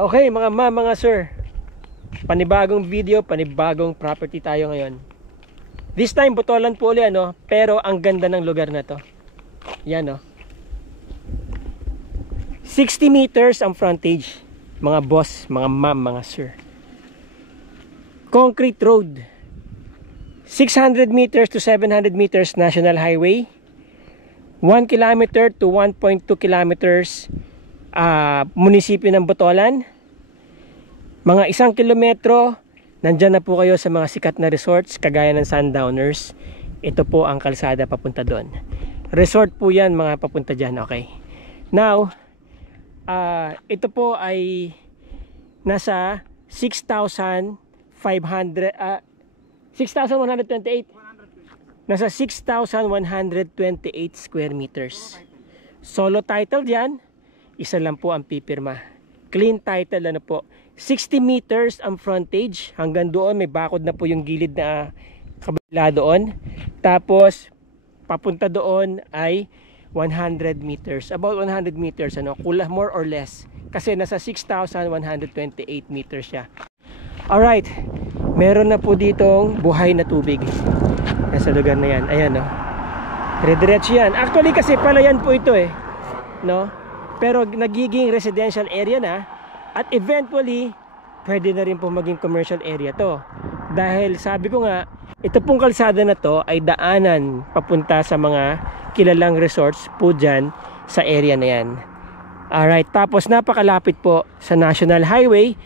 Okay mga ma'am, mga sir, panibagong video, panibagong property tayo ngayon. This time Botolan po ulit ano, pero ang ganda ng lugar na to. Yan oh. 60 meters ang frontage, mga boss, mga ma'am, mga sir. Concrete road. 600 meters to 700 meters national highway. 1 kilometer to 1.2 kilometers munisipyo ng Botolan. Mga 1 kilometro, nandyan na po kayo sa mga sikat na resorts kagaya ng Sundowners. Ito po ang kalsada papunta doon. Resort po yan mga papunta dyan, okay? Now, ito po ay nasa 6,128. Nasa 6,128 square meters. Solo title dyan. Isa lang po ang pipirma. Clean title ano po. 60 meters ang frontage. Hanggang doon may bakod na po yung gilid na kabila doon. Tapos papunta doon ay 100 meters. About 100 meters ano. Kulang more or less. Kasi nasa 6,128 meters siya. Alright. Meron na po ditong buhay na tubig. Nasa lugar na yan. Ayan no. Dire-diretso yan. Actually kasi palayan po ito eh. No? Pero nagiging residential area na. At eventually, pwede na rin po maging commercial area to. Dahil sabi ko nga, ito pong kalsada na to ay daanan papunta sa mga kilalang resorts po dyan sa area na yan. Alright, tapos napakalapit po sa National Highway.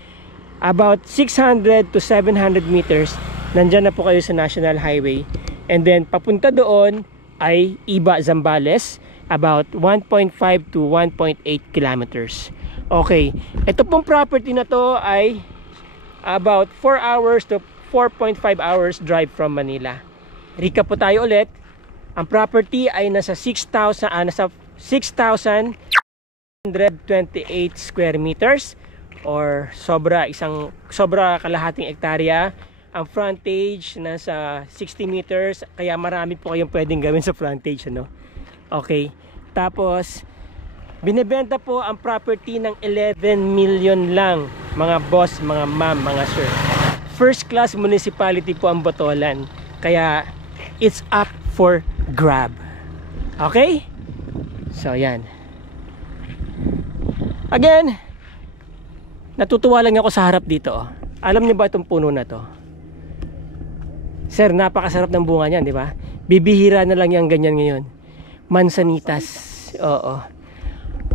About 600 to 700 meters, nandyan na po kayo sa National Highway. And then papunta doon ay Iba, Zambales. About 1.5 to 1.8 kilometers. Okay, ito pong property na to ay about 4 hours to 4.5 hours drive from Manila. Recap po tayo ulit. Ang property ay nasa 6,128 square meters or sobra kalahating hektarya. Ang frontage nasa 60 meters, kaya marami po kayong pwedeng gawin sa frontage ano. Okay, tapos binebenta po ang property ng 11 million lang mga boss, mga ma'am, mga sir. First class municipality po ang Botolan, kaya it's up for grab. Okay, so yan. Again, natutuwa lang ako sa harap dito oh. Alam niyo ba itong puno na to? Sir, napakasarap ng bunga niyan, di ba? Bibihira na lang yung ganyan ngayon. Mansanitas. Oo.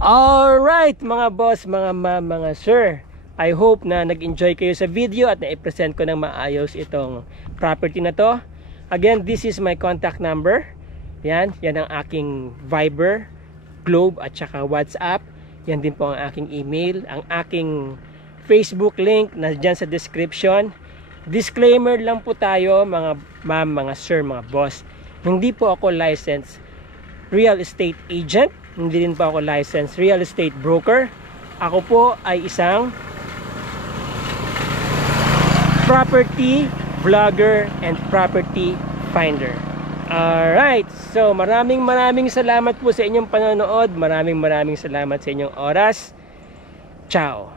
Alright mga boss, mga ma'am, mga sir, I hope na nag-enjoy kayo sa video at na-present ko ng maayos itong property na to. Again, this is my contact number. Yan ang aking Viber, Globe at saka WhatsApp. Yan din po ang aking email. Ang aking Facebook link na dyan sa description. Disclaimer lang po tayo mga ma'am, mga sir, mga boss. Hindi po ako licensed real estate agent, hindi din po ako licensed real estate broker. Ako po ay isang property vlogger and property finder. Alright, so maraming salamat po sa inyong panonood. Maraming salamat sa inyong oras. Ciao.